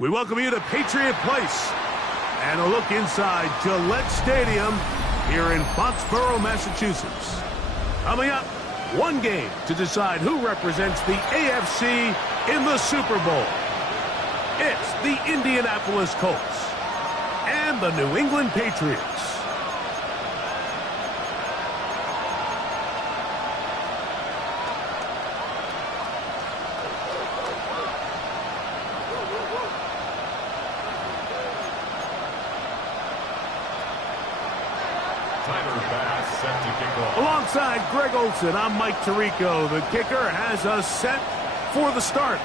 We welcome you to Patriot Place and a look inside Gillette Stadium here in Foxborough, Massachusetts. Coming up, one game to decide who represents the AFC in the Super Bowl. It's the Indianapolis Colts and the New England Patriots. Alongside Greg Olson, I'm Mike Tirico. The kicker has us set for the start.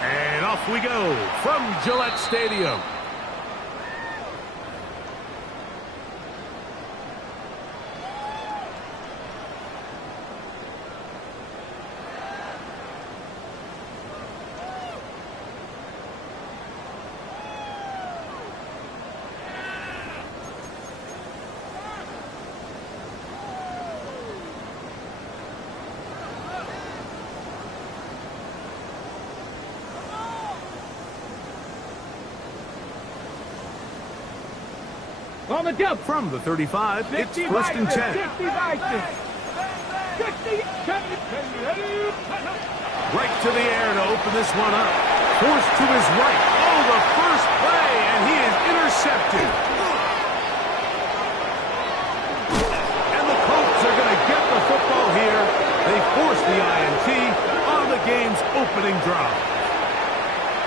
And off we go from Gillette Stadium. On the jump from the 35, it's first and 10. Right to the air to open this one up. Forced to his right. Oh, the first play, and he is intercepted. And the Colts are going to get the football here. They force the INT on the game's opening drive.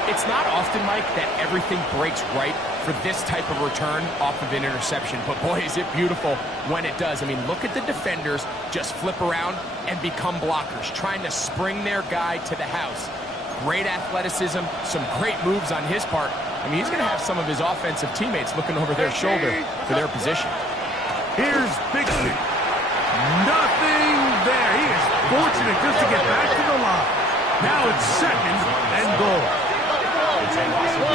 It's not often, Mike, that everything breaks right for this type of return off of an interception. But, boy, is it beautiful when it does. I mean, look at the defenders just flip around and become blockers, trying to spring their guy to the house. great athleticism, some great moves on his part. I mean, he's going to have some of his offensive teammates looking over their shoulder for their position. Here's Bixby. Nothing there. He is fortunate just to get back to the line. Now it's second and goal.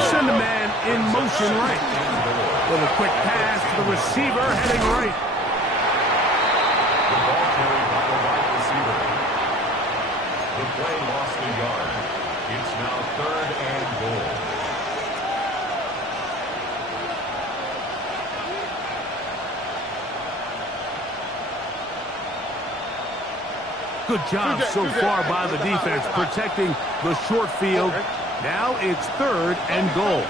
Send the man in motion right. Little quick pass to the receiver heading right. The ball carried by the wide receiver. The play lost a yard. It's now third and goal. Good job so far by the defense protecting the short field. Now it's third and goal.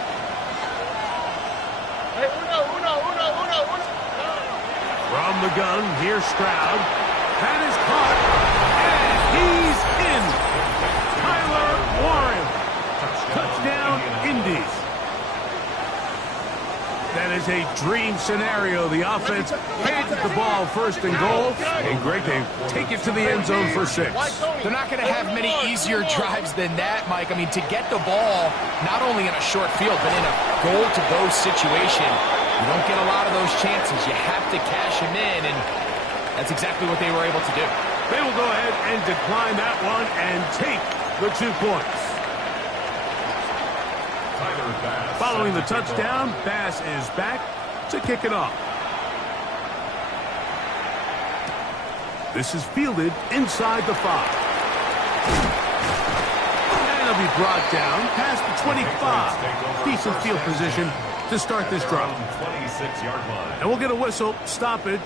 From the gun, here's Stroud. That is caught, and he's in. Tyler Warren. Touchdown, Indies. That is a dream scenario. The offense hands the ball first and goal. And Greg, they take it to the end zone for 6. They're not going to have many easier drives than that, Mike. I mean, to get the ball, not only in a short field, but in a goal-to-go situation, you don't get a lot of those chances. You have to cash them in, and that's exactly what they were able to do. They will go ahead and decline that one and take the 2 points. Following the touchdown, Bass is back to kick it off. This is fielded inside the 5. And it'll be brought down past the 25. Decent field position to start this drive. And we'll get a whistle, stoppage,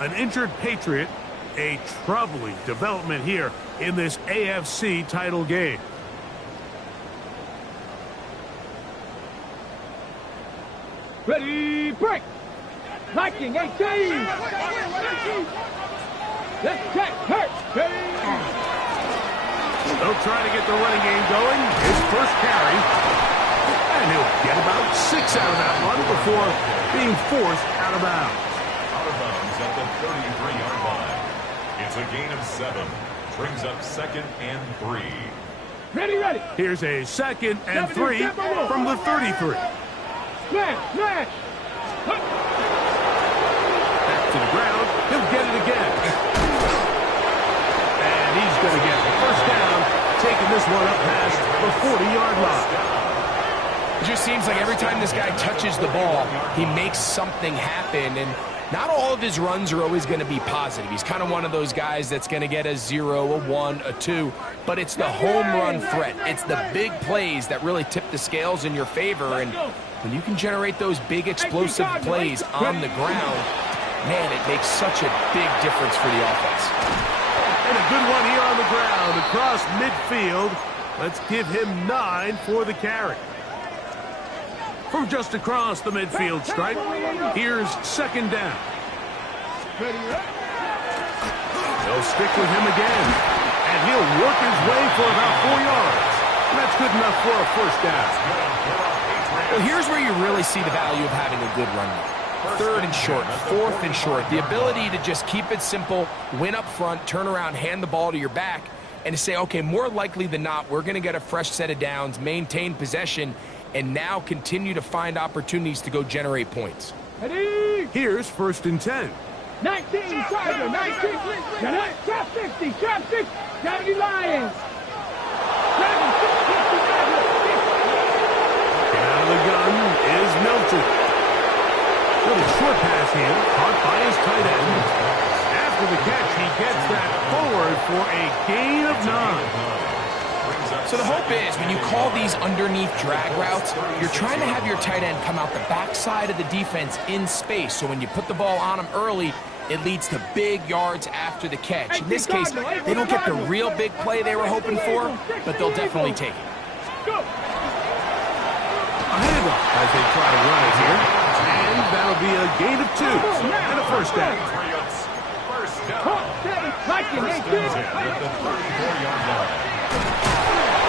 an injured Patriot, a troubling development here in this AFC title game. Ready, break! Viking 18! Let's check, hurt! They'll try to get the running game going. His first carry. And he'll get about 6 out of that one before being forced out of bounds. Out of bounds at the 33-yard line. It's a gain of 7. Brings up second and 3. Ready, ready! Here's a second and 3 from the 33. Smash! Back to the ground. He'll get it again. And he's going to get the first down, taking this one up past the 40-yard line. It just seems like every time this guy touches the ball, he makes something happen, and not all of his runs are always going to be positive. He's kind of one of those guys that's going to get a 0, a 1, a 2, but it's the home run threat. It's the big plays that really tip the scales in your favor, and when you can generate those big explosive plays on the ground, man, it makes such a big difference for the offense. And a good one here on the ground across midfield. Let's give him 9 for the carry. From just across the midfield stripe, here's second down. They'll stick with him again, and he'll work his way for about 4 yards. And that's good enough for a first down. Well, here's where you really see the value of having a good run game. 3rd and short, 4th and short. The ability to just keep it simple, win up front, turn around, hand the ball to your back, and to say, okay, more likely than not, we're going to get a fresh set of downs, maintain possession, and now continue to find opportunities to go generate points. Ready! Here's 1st and 10. 19, Tiger, 19, trap 50, trap 60, 70 Lions. Out of the gun is Melton. Little short pass here, caught by his tight end. After the catch, he gets that forward for a gain of 9. So the hope is when you call these underneath drag routes, you're trying to have your tight end come out the backside of the defense in space. So when you put the ball on him early, it leads to big yards after the catch. In this case, they don't get the real big play they were hoping for, but they'll definitely take it. A handoff as they try to run it here. And that'll be a gain of 2 and a first down.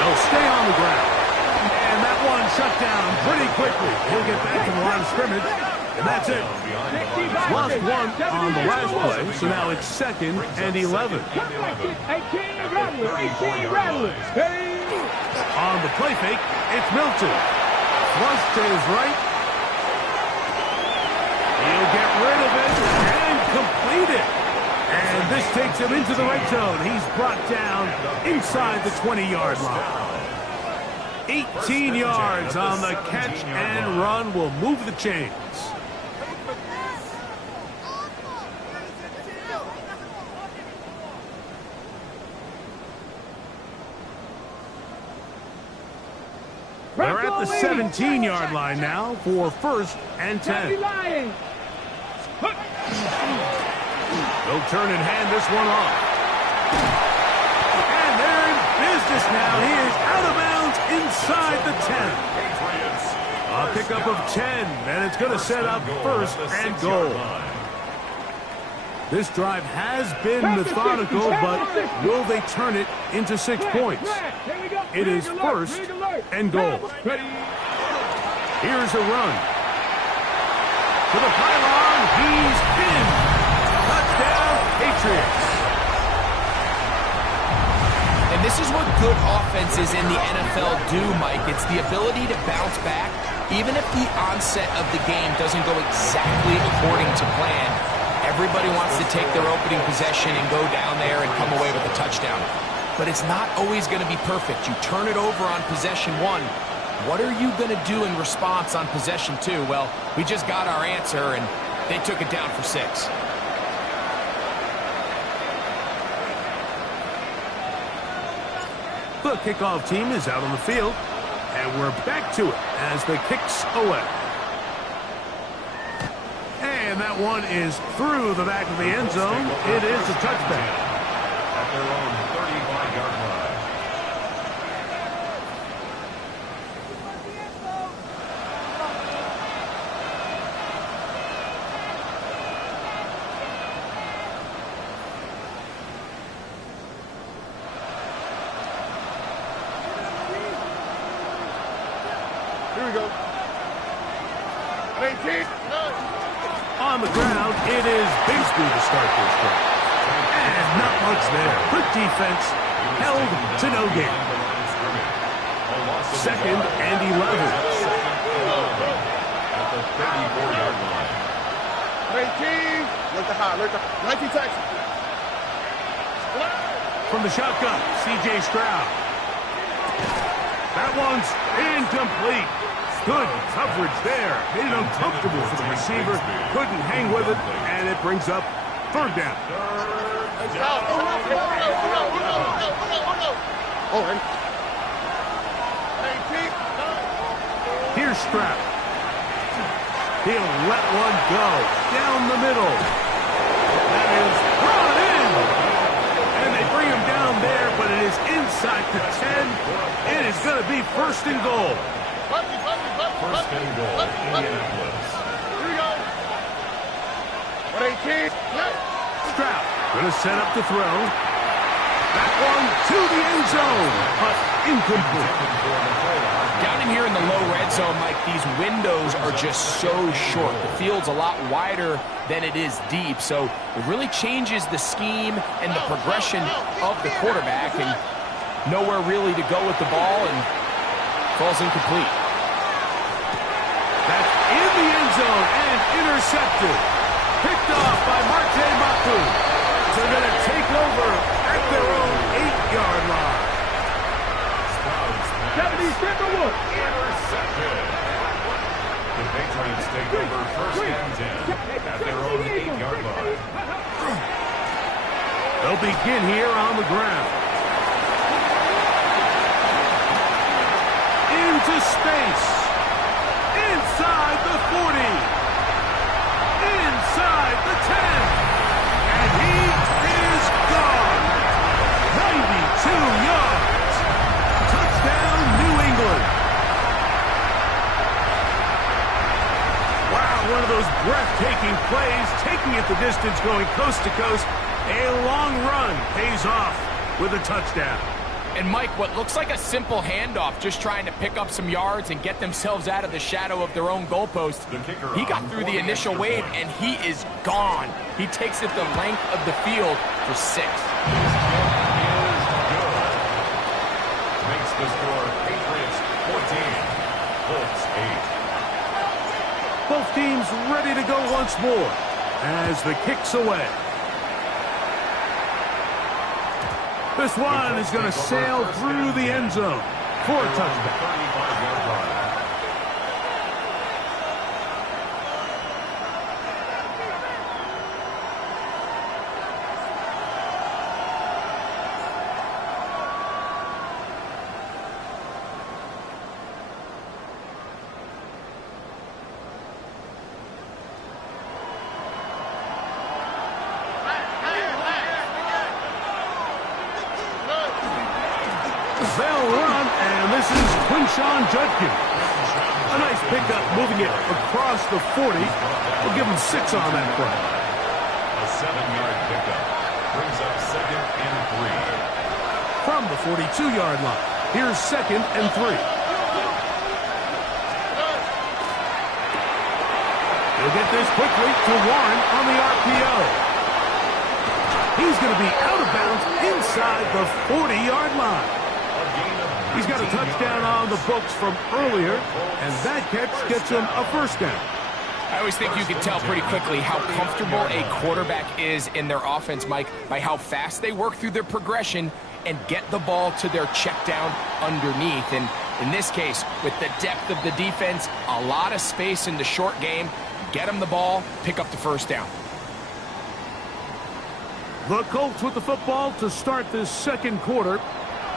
They'll stay on the ground. And that one shut down pretty quickly. He'll get back to the line of scrimmage. And that's it. Lost 1 on the last play, so now it's 2nd and 11. 18 rattlers. On the play fake, it's Milton. Flush to his right. He'll get rid of it and complete it. And this takes him into the red zone. He's brought down inside the 20-yard line. 18 yards on the catch and run will move the chains. They're at the 17-yard line now for 1st and 10. They'll turn and hand this one off. And they're in business now. He is out of bounds inside the 10. A pickup of 10, and it's going to set up 1st and goal. This drive has been methodical, but will they turn it into 6 points? It is 1st and goal. Here's a run. To the pylon, he's in. Touchdown, Patriots. And this is what good offenses in the NFL do, Mike. It's the ability to bounce back, even if the onset of the game doesn't go exactly according to plan. Everybody wants to take their opening possession and go down there and come away with a touchdown. But it's not always going to be perfect. You turn it over on possession 1. What are you going to do in response on possession 2? Well, we just got our answer, and they took it down for 6. The kickoff team is out on the field, and we're back to it as the kick's away. And that one is through the back of the end zone. It is a touchback. At their own 35-yard line. Here we go. 18. On the ground, it is Bigsby to start this drive. And not much there. Good defense, held to no gain. 2nd and 11. At the 34-yard line. 18. Look the high. Look the 19 Texas. From the shotgun, C.J. Stroud. That one's incomplete. Good coverage there. Made it uncomfortable for the receiver. Couldn't hang with it, and it brings up 3rd down. Here's Stroud. He'll let one go down the middle. That is brought in. And they bring him down there, but it is inside the 10. It is going to be 1st and goal. 1st and goal, Indianapolis. Here we go. 118. Stroud going to set up the throw. That one to the end zone, but incomplete. Down in here in the low red zone, Mike, these windows are just so short. The field's a lot wider than it is deep, so it really changes the scheme and the progression of the quarterback, and nowhere really to go with the ball, and falls incomplete. That's in the end zone and intercepted. Picked off by Marte Mapu. They're going to take over at their own 8-yard line. 70 Timberwolves. Intercepted. The Patriots take over 1st and 10 at their own 8-yard line. They'll begin here on the ground. Into space. Inside the 40. Inside the 10. And he is gone. 92 yards. Touchdown, New England. Wow, one of those breathtaking plays, taking it the distance, going coast to coast. A long run pays off with a touchdown. And Mike, what looks like a simple handoff, just trying to pick up some yards and get themselves out of the shadow of their own goalpost. He got through the initial wave, and he is gone. He takes it the length of the field for 6. Makes the score teams ready to go once more as the kick's away. This one is going to sail through the end zone for a touchdown. 35-yard line. They'll run, and this is Quinshawn Judkins. A nice pickup, moving it across the 40. We'll give him 6 on that play. A 7-yard pickup brings up 2nd and 3. From the 42-yard line, here's 2nd and 3. He'll get this quickly to Warren on the RPO. He's going to be out of bounds inside the 40-yard line. He's got a touchdown on the books from earlier, and that catch gets him a first down. I always think you can tell pretty quickly how comfortable a quarterback is in their offense, Mike, by how fast they work through their progression and get the ball to their check down underneath. And in this case, with the depth of the defense, a lot of space in the short game, get them the ball, pick up the first down. The Colts with the football to start this second quarter,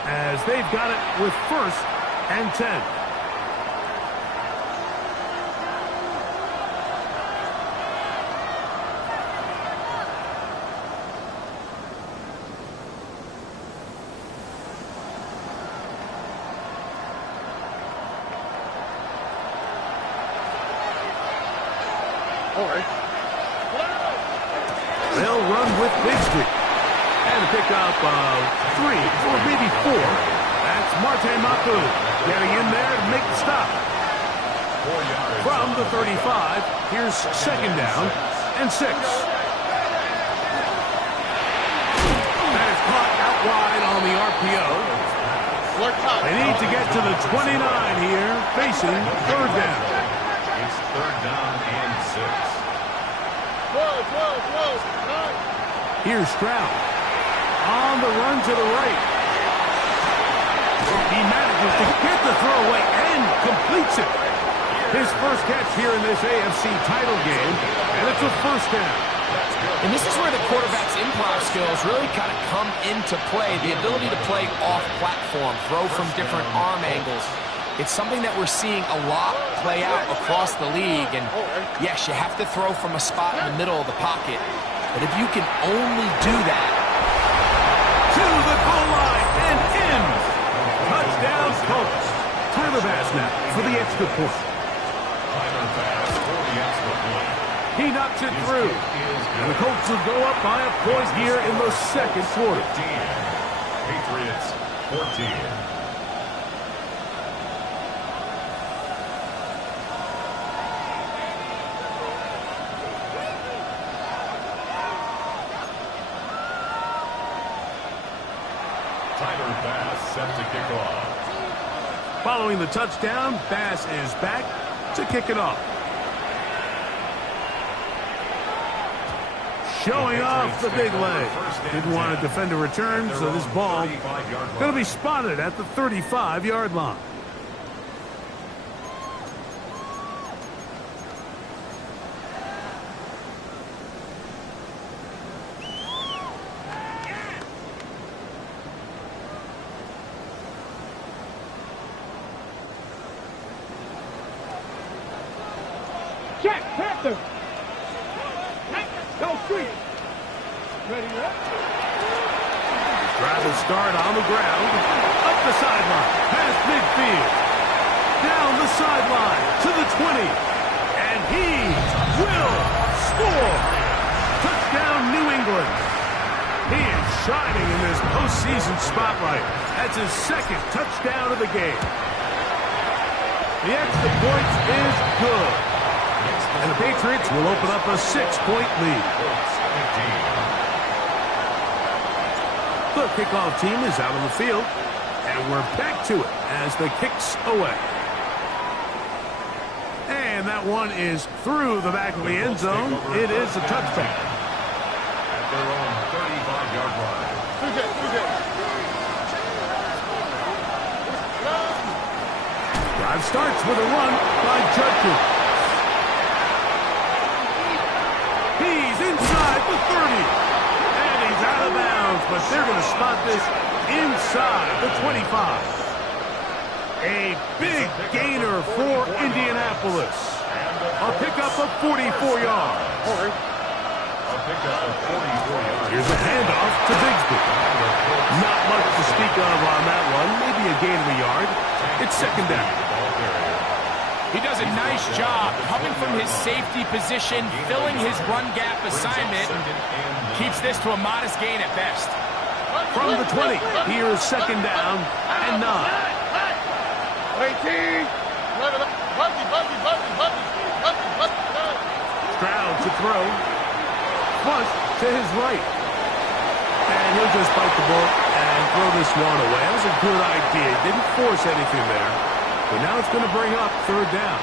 as they've got it with 1st and 10. They'll run with Bigsby. And pick up 3 or maybe 4. That's Marte Mapu getting in there to make the stop. 4 yards. From the 35, here's 2nd down and 6. That is caught out wide on the RPO. They need to get to the 29 here, facing 3rd down. It's 3rd down and 6. Here's Stroud on the run to the right. He manages to get the throw away and completes it. His first catch here in this AFC title game, and it's a first down. And this is where the quarterback's improv skills really kind of come into play. The ability to play off-platform, throw from different arm angles. It's something that we're seeing a lot play out across the league. And yes, you have to throw from a spot in the middle of the pocket. But if you can only do that. To the goal line and in. Touchdown Colts. Tyler Bass now for the extra point. Tyler Bass for the extra point. He knocks it through. And the Colts will go up by a point here in the second quarter. 15. Patriots 14. Tyler Bass set to kick off. Following the touchdown, Bass is back to kick it off. Showing off the big leg. Didn't want to defend a return, so this ball going to be spotted at the 35-yard line. Check, Panther. Go street. Ready up. Drive will start on the ground. Up the sideline. Past midfield. Down the sideline to the 20. And he will score. Touchdown, New England. He is shining in this postseason spotlight. That's his 2nd touchdown of the game. The extra point is good. And the Patriots will open up a 6-point lead. The kickoff team is out on the field, and we're back to it as the kick's away. And that one is through the back of the end zone. It is a touchback. At their own 35-yard line. Drive starts with a run by Judkins. He's inside the 30. And he's out of bounds, but they're going to spot this inside the 25. A big gainer for Indianapolis. A pickup of 44 yards. Here's a handoff to Bigsby. Not much to speak of on that one. Maybe a gain of a yard. It's second down. He does a nice job coming from his safety position, filling his run gap assignment, keeps this to a modest gain at best. From the 20, here's second down and 9. 18. Stroud to throw. Flush to his right. And he'll just bite the bullet and throw this one away. That was a good idea. Didn't force anything there. But now it's going to bring up third down.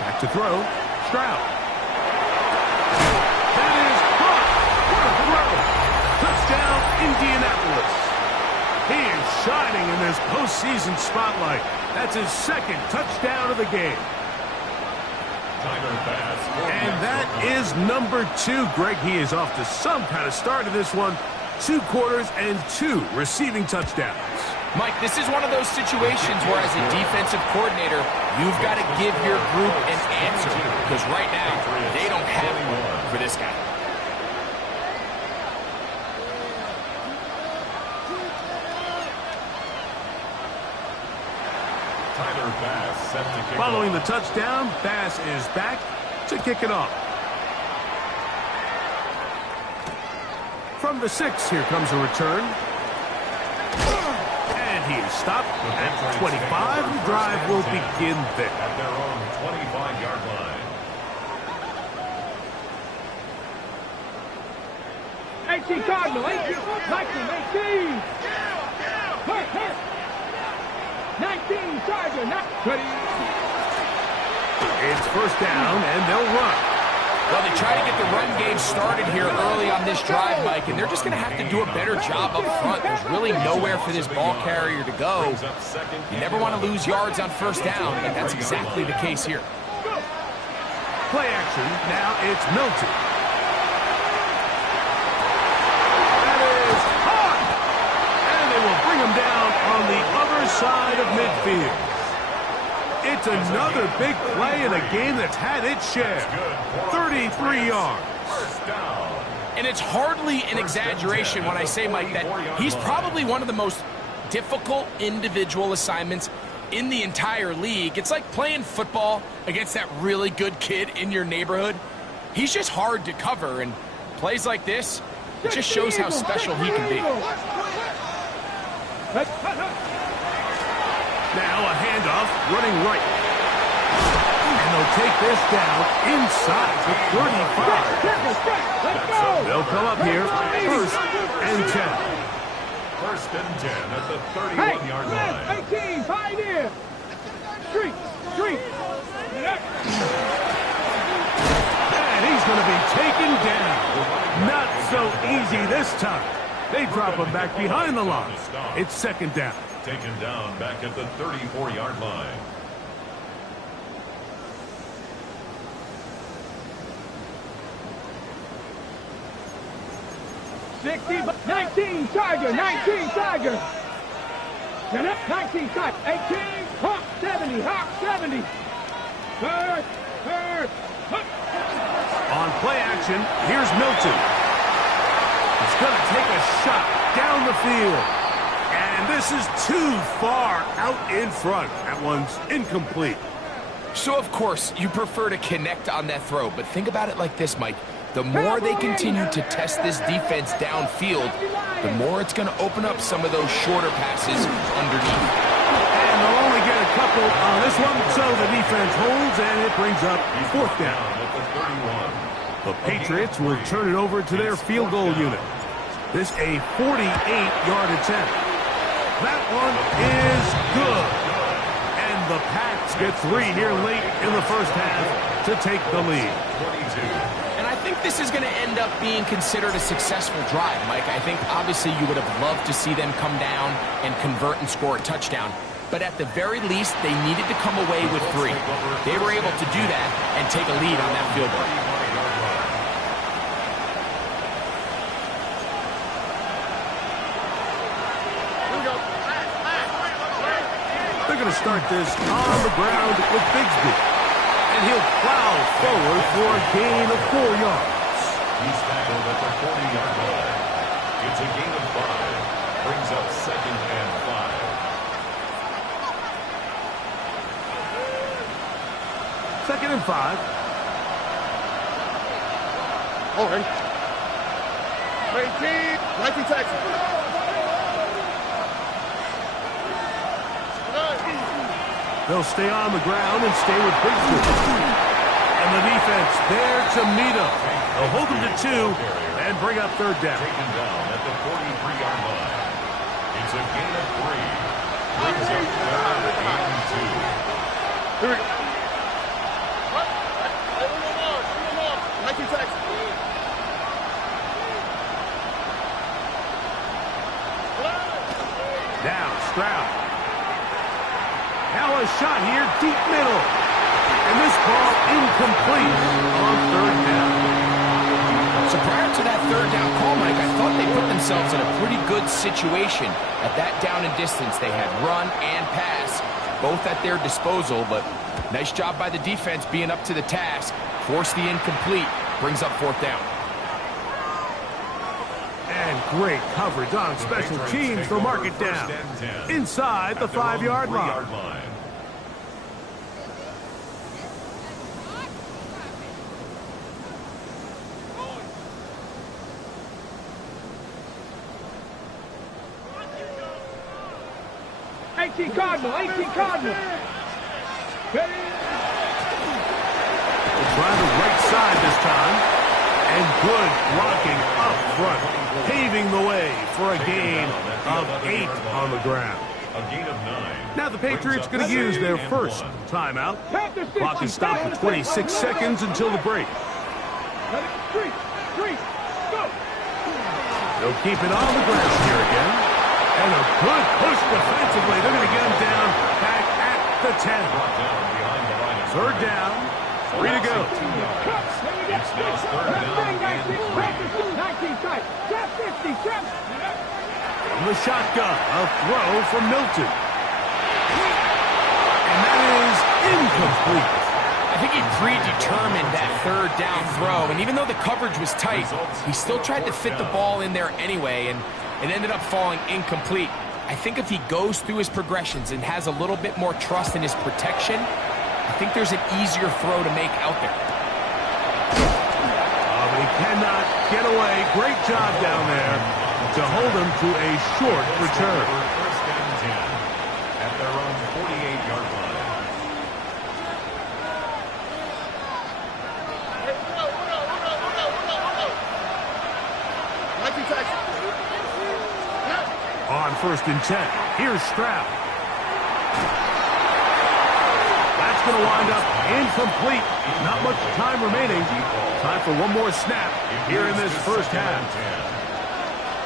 Back to throw. Stroud. That is caught. What a throw. Touchdown, Indianapolis. He is shining in this postseason spotlight. That's his second touchdown of the game. And that is number 2. Greg, he is off to some kind of start of this one. 2 quarters and 2 receiving touchdowns. Mike, this is one of those situations where as a defensive coordinator, you've got to give your group an answer. Because right now, they don't have one for this guy. Following the touchdown, Bass is back to kick it off. From the 6, here comes a return. And he is stopped at 25. The drive will begin there. At their own 25-yard line. 18 Cardinal, 18, 19, 18. 19 Charger, 20. It's first down, and they'll run. Well, they try to get the run game started here early on this drive, Mike, and they're just going to have to do a better job up front. There's really nowhere for this ball carrier to go. You never want to lose yards on first down, and that's exactly the case here. Play action. Now it's Milton. That is caught! And they will bring him down on the other side of midfield. It's another big play in a game that's had its share. 33 yards. And it's hardly an exaggeration when I say, Mike, that he's probably one of the most difficult individual assignments in the entire league. It's like playing football against that really good kid in your neighborhood. He's just hard to cover, and plays like this, it just shows how special he can be. Now a handoff, running right. And they'll take this down inside the 35. They'll come up here, first and 10. First and 10 at the 31-yard line. 18, Pioneer. Street. And he's going to be taken down. Not so easy this time. They drop him back behind the line. It's second down. Taken down back at the 34-yard line. $60, 19 Tiger, 19 Tiger. 19 Tiger, 18, Hawk 70, Hawk 70. Third, On play action, here's Milton. He's going to take a shot down the field. And this is too far out in front. That one's incomplete. So, of course, you prefer to connect on that throw, but think about it like this, Mike. The more they continue to test this defense downfield, the more it's going to open up some of those shorter passes underneath. And they'll only get a couple on this one, so the defense holds, and it brings up fourth down. At the 31. The Patriots will turn it over to their field goal unit. This a 48-yard attempt. That one is good. And the Pats get 3 here late in the first half to take the lead. And I think this is going to end up being considered a successful drive, Mike. I think obviously you would have loved to see them come down and convert and score a touchdown. But at the very least, they needed to come away with 3. They were able to do that and take a lead on that field goal. They're going to start this on the ground with Bigsby. And he'll plow forward for a gain of 4 yards. He's tackled at the 40-yard line. It's a gain of 5. Brings up 2nd and 5. 2nd and 5. Over. 19 Texas. They'll stay on the ground and stay with Bigsby. And the defense there to meet him. They'll hold him to 2 and bring up 3rd down. Taken down at the 43-yard line. It's a gain of 3. Brings up 3rd and 2. Here we go. Now Stroud. Now a shot here, deep middle. And this ball incomplete on 3rd down. So prior to that 3rd down call, Mike, I thought they put themselves in a pretty good situation. At that down and distance, they had run and pass, both at their disposal, but nice job by the defense being up to the task. Force the incomplete, brings up 4th down. And great coverage on special teams to mark it down. Inside the 5-yard line. Cardinal. They'll try the right side this time. And good blocking up front, paving the way for a gain of 8 on the ground. A gain of 9. Now the Patriots going to use their first timeout. Clock is stopped for 26 seconds until the break. 3, go! They'll keep it on the grass here again. And a good push defensively. They're going to get him down back at the 10. 3rd down. 3 to go. It's now 3rd down and 3. From the shotgun, a throw from Milton. And that is incomplete. I think he predetermined that 3rd down throw, and even though the coverage was tight, he still tried to fit the ball in there anyway, and it ended up falling incomplete. I think if he goes through his progressions and has a little bit more trust in his protection, I think there's an easier throw to make out there. But he cannot get away. Great job down there to hold him to a short return. 1st and 10 at their own 48-yard line. On 1st and 10, here's Stroud. That's going to wind up incomplete. Not much time remaining. Time for one more snap here in this first half.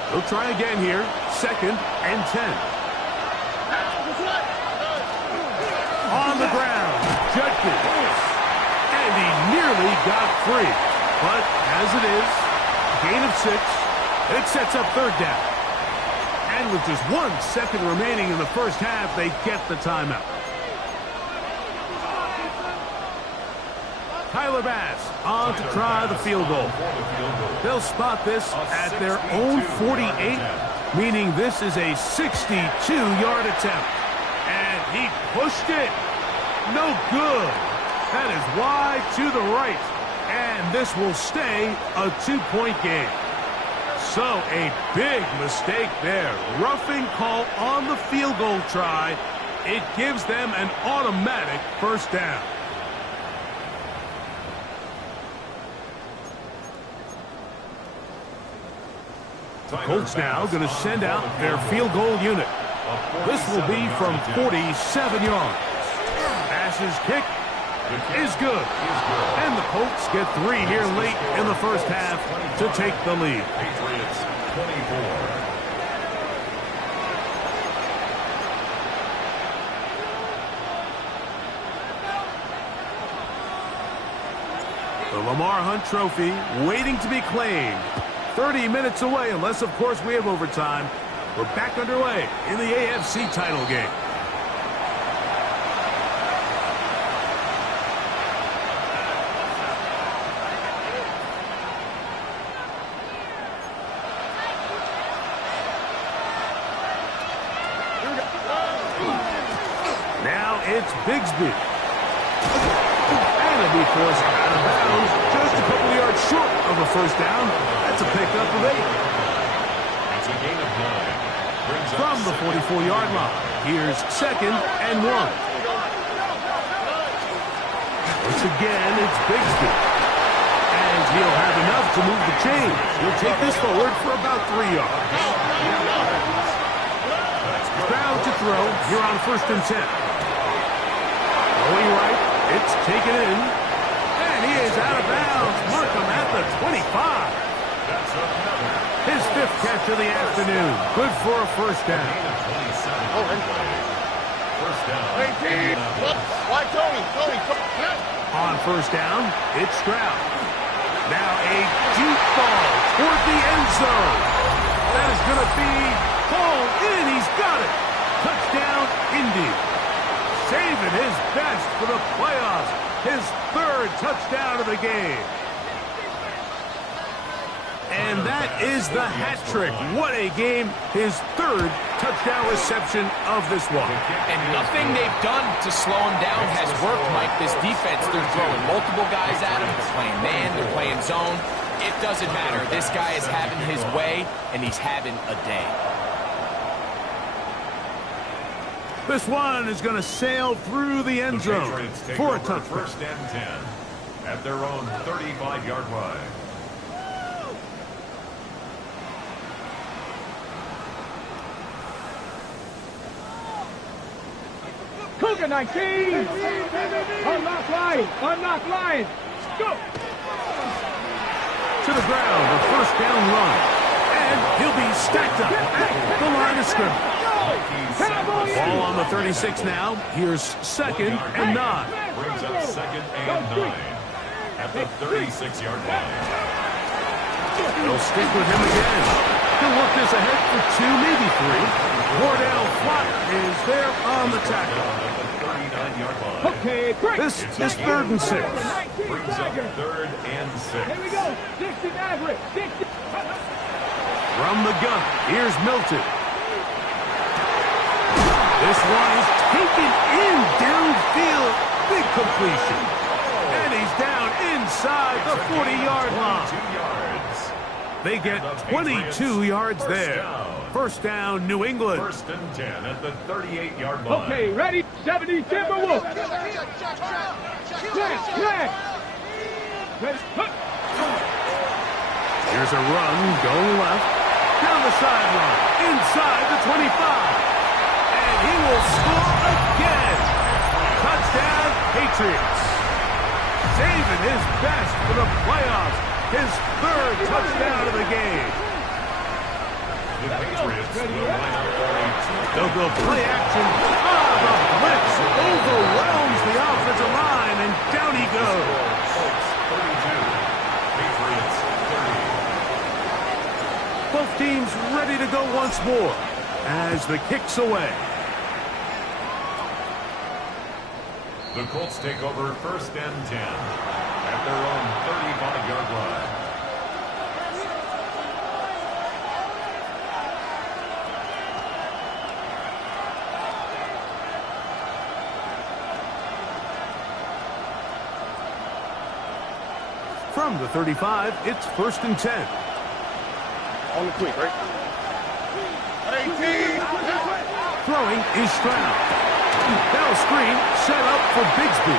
They'll try again here. 2nd and 10. On the ground, Judkins. And he nearly got free. But as it is, gain of 6. It sets up 3rd down. And with just 1 second remaining in the first half, they get the timeout. Tyler Bass on to try the field goal. They'll spot this at their own 48, meaning this is a 62-yard attempt. And he pushed it. No good. That is wide to the right. And this will stay a 2-point game. So a big mistake there. Roughing call on the field goal try. It gives them an automatic 1st down. The Colts now going to send out their field goal unit. This will be from 47 yards. Passes kick is good. And the Colts get 3 here late in the first half to take the lead. Patriots 24. The Lamar Hunt Trophy waiting to be claimed. 30 minutes away, unless, of course, we have overtime. We're back underway in the AFC title game. Now it's Bigsby. And it'll be forced out of bounds, just a couple of yards short of a first down. That's a pickup of 8. It's a gain of 9. From the 44-yard line, here's 2nd and 1. Once again, it's Bigsby. And he'll have enough to move the chains. He'll take this forward for about 3 yards. Crowd to throw here on 1st and 10. Going right, it's taken in. And he is out of bounds. Mark him at the 25. His 5th catch of the afternoon. Good for a first down. First down. Why, Tony? On first down, it's Stroud. Now a deep ball toward the end zone. That is going to be hauled in. He's got it. Touchdown, Indy. Saving his best for the playoffs. His 3rd touchdown of the game. And that is the hat trick. What a game. His 3rd touchdown reception of this one. And nothing they've done to slow him down has worked, Mike. This defense, they're throwing multiple guys at him. They're playing man, they're playing zone. It doesn't matter. This guy is having his way, and he's having a day. This one is going to sail through the end zone for a touchdown. 1st and 10 at their own 35-yard line. Cougar 19. Unlock line. Go. To the ground, a first down run. And he'll be stacked up at the line of scrimmage. Ball on the 36 now. Here's 2nd and 9. Brings up 2nd and 9 at the 36-yard line. They'll stick with him again. He'll work this ahead for 2, maybe 3. Wardell Flott is there on the tackle. Okay, break. This is 3rd and 6. Brings up 3rd and 6. Here we go. 60 average. 60. From the gun, here's Milton. This one is taken in downfield. Big completion. And he's down inside the 40-yard line. 2 yards. They get 22 yards there. First down, New England. 1st and 10 at the 38-yard line. Okay, ready? 70 Timberwolves. Check. Here's a run going left. Down the sideline. Inside the 25. And he will score again. Touchdown, Patriots. Saving his best for the playoffs. His 3rd touchdown of the game. The Patriots will line up for a 2. They'll go play action. The blitz overwhelms the offensive line, and down he goes. Colts 32. Patriots 30. Both teams ready to go once more as the kick's away. The Colts take over 1st and 10 at their own 35-yard line. From the 35, it's 1st and 10. On the quick, right? 18. Throwing is Stroud. Now a screen set up for Bigsby.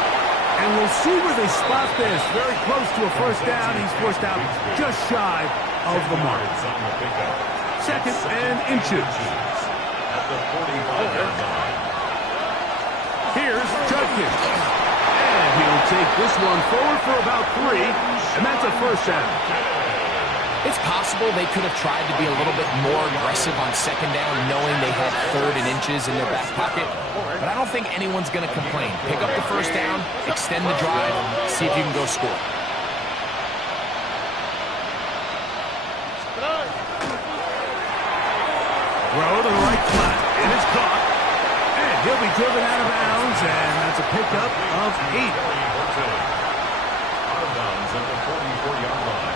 And we'll see where they spot this. Very close to a first down. He's forced out just shy of the mark. On the pickup. 2nd and inches. At the 45-yard line. Here's Judkins. And he'll take this one forward for about 3, and that's a first down. It's possible they could have tried to be a little bit more aggressive on 2nd down, knowing they had 3rd and inches in their back pocket. But I don't think anyone's going to complain. Pick up the first down, extend the drive, see if you can go score. Throw to the right flat, and it's caught. And he'll be driven out of bounds, and that's a pickup of 8. Out of bounds at the 44-yard line.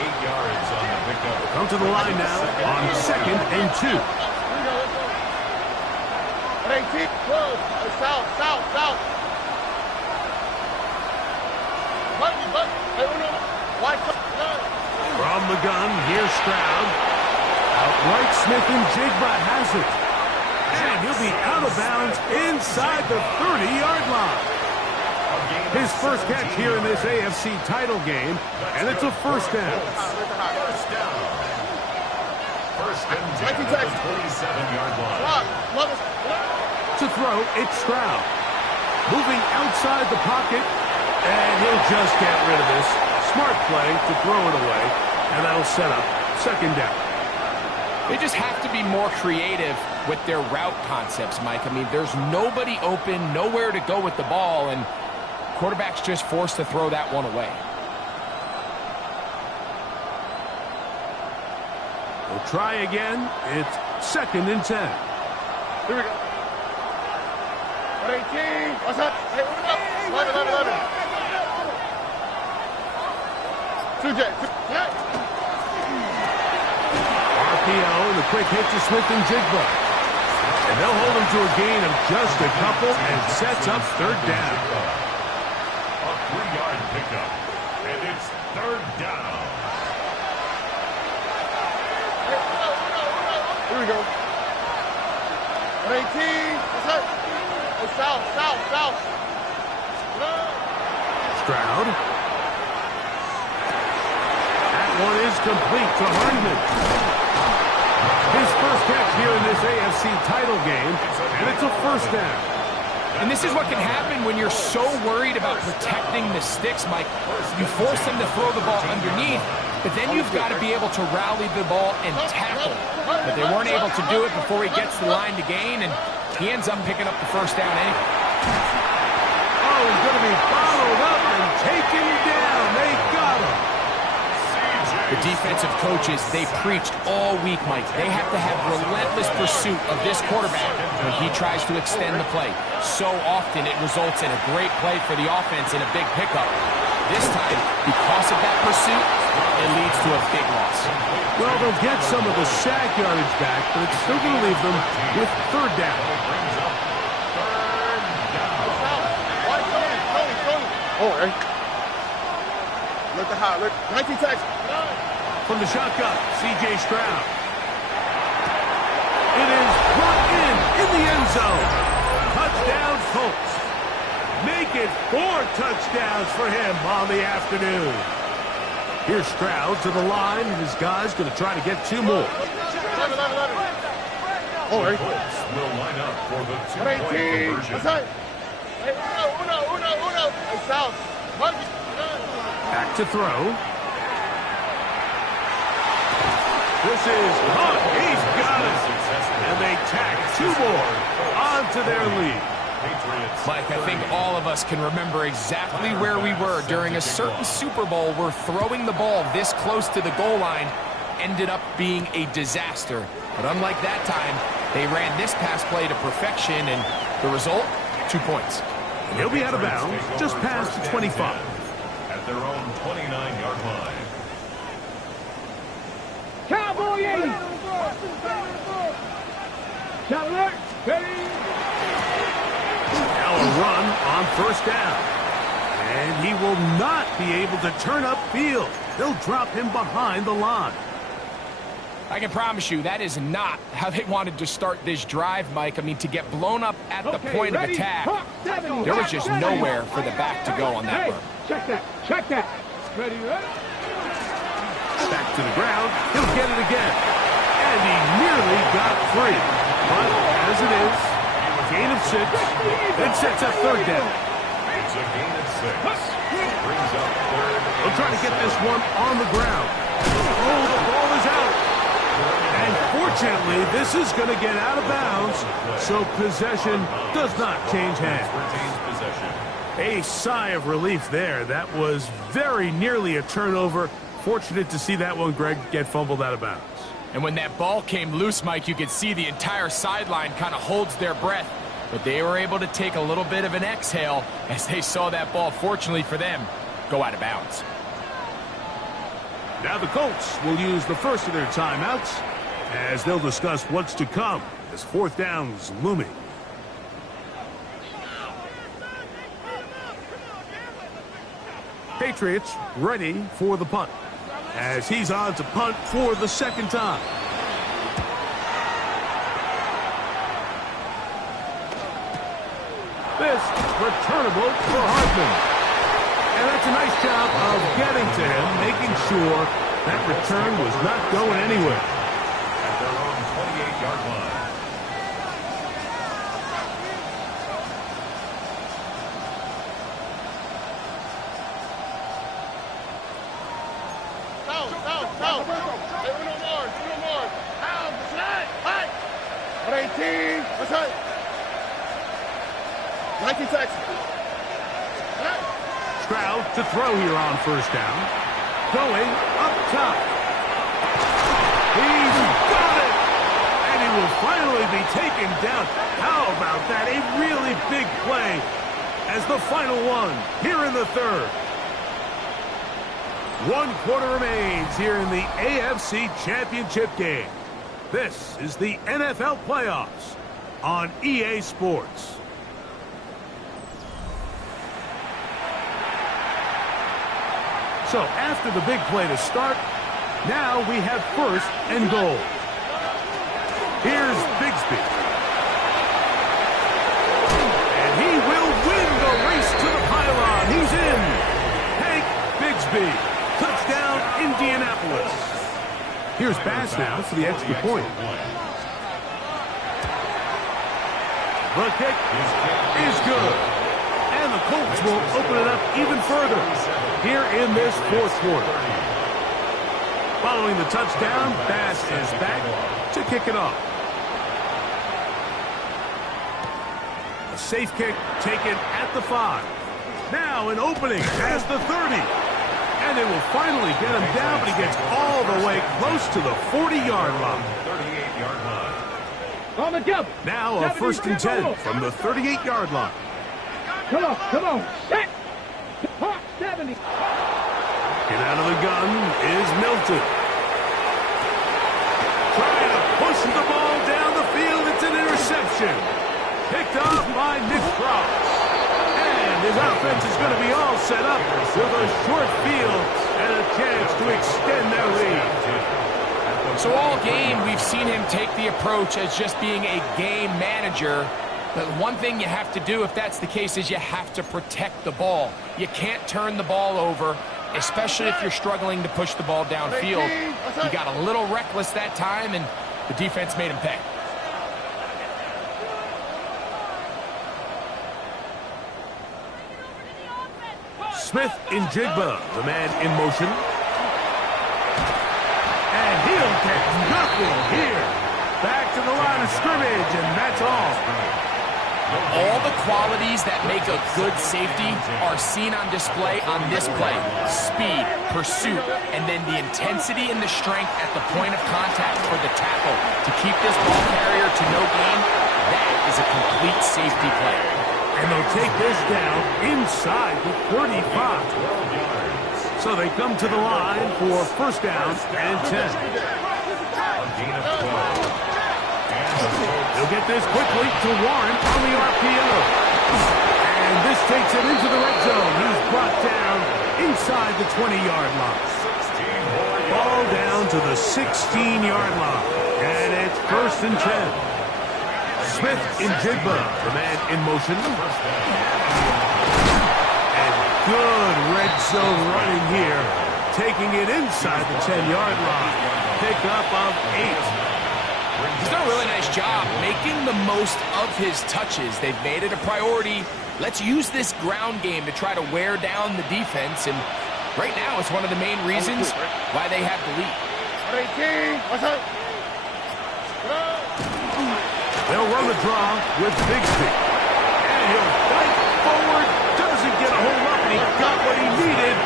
8 yards on the pickup. Come to the line now on 2nd and 2. 18, close. South, south, south. From the gun, here's Stroud. Outright Smith and Jigba has it. And he'll be out of bounds inside the 30-yard line. His first catch here in this AFC title game, and it's a first down. First and 10 at the 27-yard line. To throw, it's Stroud. Moving outside the pocket, and he'll just get rid of this. Smart play to throw it away, and that'll set up 2nd down. They just have to be more creative with their route concepts, Mike. I mean, there's nobody open, nowhere to go with the ball, and quarterback's just forced to throw that one away. We'll try again. It's 2nd and 10. Here we go. 18. What's up? Hey, what's up? 11. 2J. RPO and the quick hit to Smith and Jigba. And they'll hold him to a gain of just a couple and sets up 3rd down. A 3-yard pickup. And it's 3rd down. Here we go. 18. What's up? South, south, south. Stroud. That one is complete to Hardman. His first catch here in this AFC title game, and it's a first down. And this is what can happen when you're so worried about protecting the sticks, Mike. You force them to throw the ball underneath, but then you've got to be able to rally the ball and tackle. But they weren't able to do it before he gets the line to gain, and he ends up picking up the first down anyway. Oh, he's going to be followed up and taken down. They got him. The defensive coaches, they preached all week, Mike. They have to have relentless pursuit of this quarterback when he tries to extend the play. So often it results in a great play for the offense and a big pickup. This time, because of that pursuit, it leads to a big loss. Well, they'll get some of the sack yardage back, but it's still going to leave them with 3rd down. Oh, hey. Look at how, look. 19 tags. From the shotgun, C.J. Stroud. It is brought in the end zone. Touchdown, Colts. Make it 4 touchdowns for him on the afternoon. Here's Stroud to the line, and his guy's going to try to get 2 more. Oh, hey. Colts will line up for the 2-point conversion. Hey, uno. Hey, south. Back to throw. This is caught. He's got it. And they tack 2 more onto their lead. Mike, I think all of us can remember exactly where we were during a certain Super Bowl where throwing the ball this close to the goal line ended up being a disaster. But unlike that time, they ran this pass play to perfection, and the result, 2 points. And he'll be out of bounds just past the 25. At their own 29-yard line. Cowboy 80. Shot alert. Ready. Now a run on 1st down. And he will not be able to turn upfield. They'll drop him behind the line. I can promise you that is not how they wanted to start this drive, Mike. I mean, to get blown up at the point of attack, there was just nowhere for the back to go on that run. Check that. Check that. Ready, ready. Back to the ground. He'll get it again. And 3. But as it is, gain of 6, then sets up third down. It's a gain of 6. Brings up third. They'll try to get this one on the ground. Oh, the ball is out. And fortunately, this is going to get out of bounds, so possession does not change hands. Retains possession. A sigh of relief there. That was very nearly a turnover. Fortunate to see that one, Greg, get fumbled out of bounds. And when that ball came loose, Mike, you could see the entire sideline kind of holds their breath. But they were able to take a little bit of an exhale as they saw that ball, fortunately for them, go out of bounds. Now the Colts will use the first of their timeouts as they'll discuss what's to come as fourth down is looming. Patriots ready for the punt as he's on to punt for the second time. This returnable for Hartman. And that's a nice job of getting to him, making sure that return was not going anywhere. At their own 28-yard line. Stroud to throw here on first down. Going up top. He's got it! And he will finally be taken down. How about that? A really big play as the final one here in the third. 1 quarter remains here in the AFC Championship game. This is the NFL playoffs on EA Sports. So after the big play to start, now we have first and goal. Here's Bigsby. And he will win the race to the pylon. He's in. Hank Bigsby. Touchdown, Indianapolis. Here's Bass now for the extra point. The kick is good. And the Colts will open it up even further here in this fourth quarter. Following the touchdown, Bass is back to kick it off. A safe kick taken at the 5. Now an opening past the 30. And they will finally get him down, but he gets all the way close to the 40-yard line. 38-yard line. On the double. Now a first and 10 from the 38-yard line. Come on. Set. Park 70. Get out of the gun is Milton. Trying to push the ball down the field. It's an interception. Picked up by Nick Cross. And his offense is going to be all set up with a short field and a chance to extend their lead. So all game, we've seen him take the approach as just being a game manager. But one thing you have to do if that's the case is you have to protect the ball. You can't turn the ball over, especially if you're struggling to push the ball downfield. He got a little reckless that time, and the defense made him pay. Smith in Jigba, the man in motion. And he'll get nothing here. Back to the line of scrimmage, and that's all. All the qualities that make a good safety are seen on display on this play. Speed, pursuit, and then the intensity and the strength at the point of contact for the tackle. To keep this ball carrier to no gain, that is a complete safety play. And they'll take this down inside the 35. So they come to the line for first down and 10. A gain of 12. He'll get this quickly to Warren on the RPO. And this takes him into the red zone. He's brought down inside the 20-yard line. Ball down to the 16-yard line. And it's first and 10. Smith in Jigba, the man in motion. And good red zone running here. Taking it inside the 10-yard line. Pickup of 8. He's done a really nice job making the most of his touches. They've made it a priority. Let's use this ground game to try to wear down the defense, and right now it's one of the main reasons why they have the lead. They'll run the draw with Bigsby. And he'll fight forward. Doesn't get a hold up, and he got what he needed.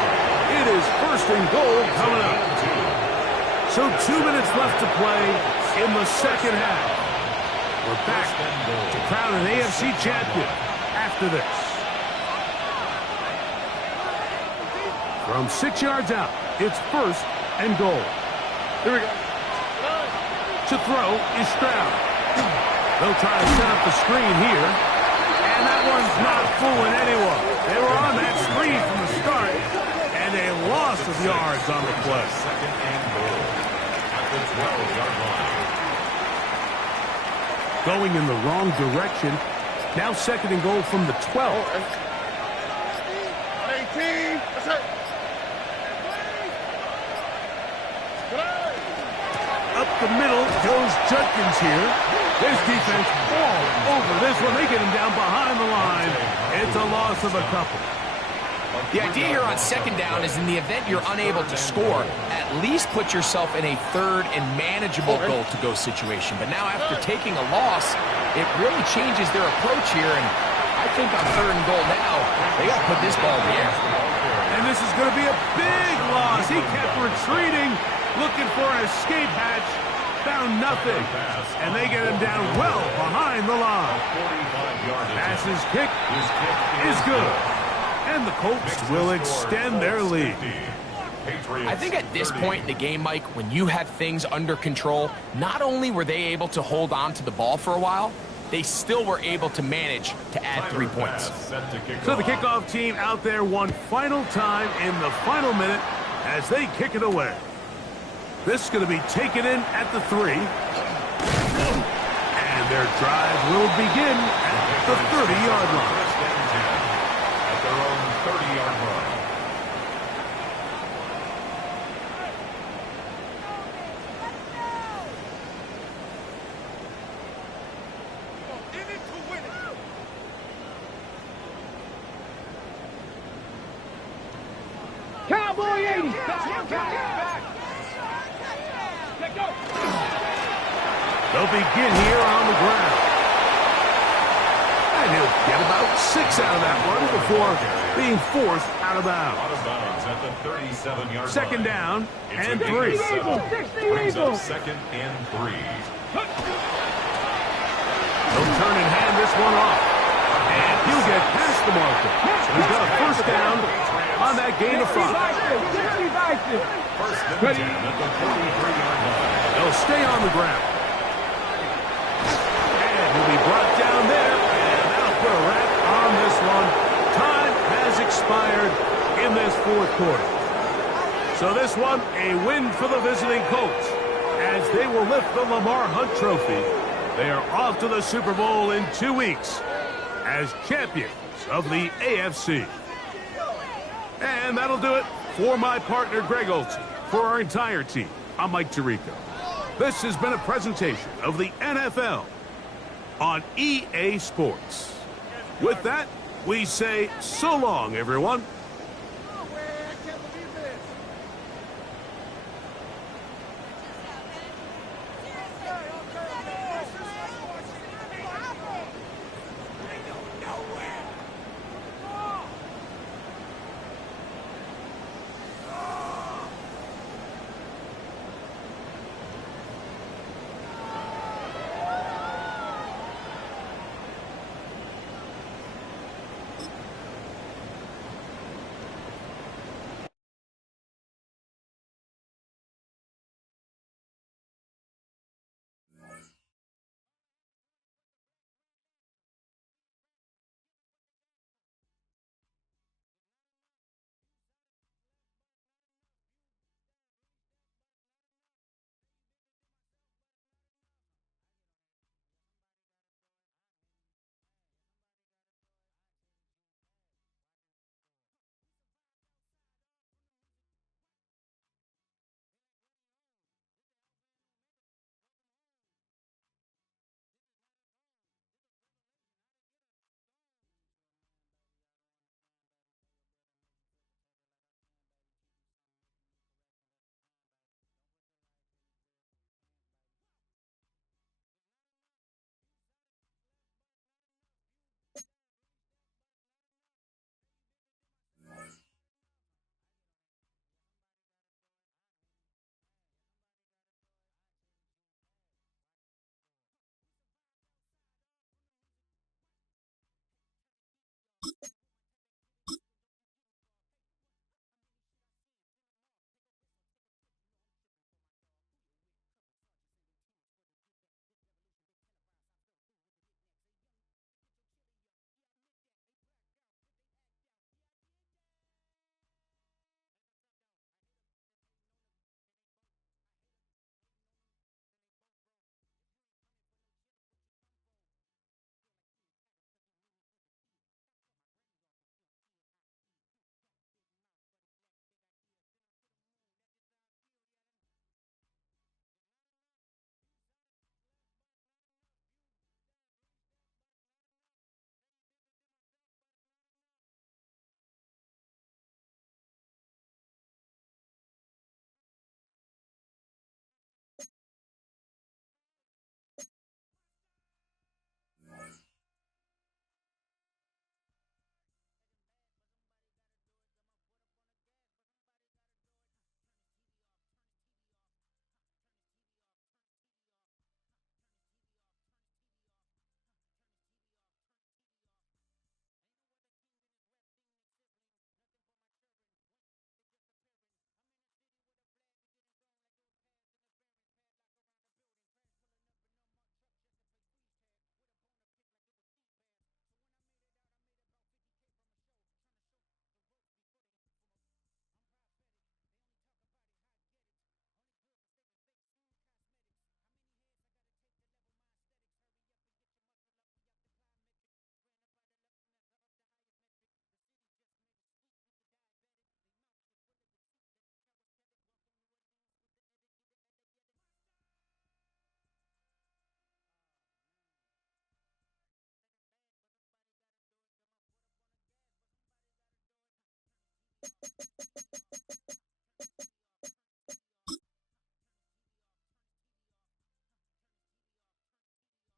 It is first and goal coming up. So 2 minutes left to play in the second half. We're back to crown an AFC champion after this. From 6 yards out, it's first and goal. Here we go. To throw is Stroud. They'll try to set up the screen here. And that one's not fooling anyone. They were on that screen from the start. And a loss of yards on the play. Second and goal at the 12-yard line. Going in the wrong direction. Now second and goal from the 12. Up the middle goes Judkins here. This defense all over this one. They get him down behind the line. It's a loss of a couple. The idea here on second down is in the event you're unable to score, at least put yourself in a third and manageable goal-to-go situation. But now after taking a loss, it really changes their approach here, and I think on third and goal now, they got to put this ball in the air. And this is going to be a big loss. He kept retreating, looking for an escape hatch, found nothing, and they get him down well behind the line. Pass's kick is good. And the Colts will extend their lead. I think at this point in the game, Mike, when you have things under control, not only were they able to hold on to the ball for a while, they still were able to manage to add 3 points. So the kickoff team out there one final time in the final minute as they kick it away. This is going to be taken in at the 3. And their drive will begin at the 30-yard line. At their own 30-yard line. Cowboy 80. They'll begin here on the ground. And he'll get about 6 out of that one before being forced out of bounds. Out of bounds at the 37-yard line. Second down and 3. Brings up second and 3. They'll turn and hand this one off. And he'll get past the marker. So he's got a first down on that gain of 5. First and 10 at the 43-yard line. They'll stay on the ground. And he'll be brought down there. And that'll put a wrap on this one. Time has expired in this fourth quarter. So this one, a win for the visiting Colts, as they will lift the Lamar Hunt Trophy. They are off to the Super Bowl in 2 weeks as champions of the AFC. And that'll do it for my partner, Greg Olson. For our entire team, I'm Mike Tirico. This has been a presentation of the NFL on EA Sports. With that, we say so long, everyone.